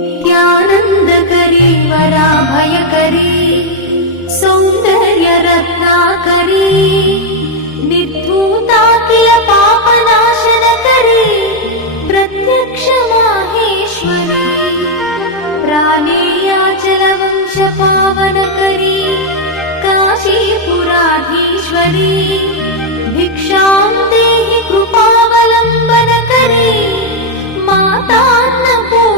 नित्यानन्दकरी वराभयकरी सौन्दर्यरत्नाकरी निर्धूताखिल पापनाशनकरी प्रत्यक्ष माहेश्वरी प्राणेयाचलवंशपावनकरी काशीपुराधीश्वरी भिक्षां देहि कृपावलम्बनकरी मातान्नपूर्णा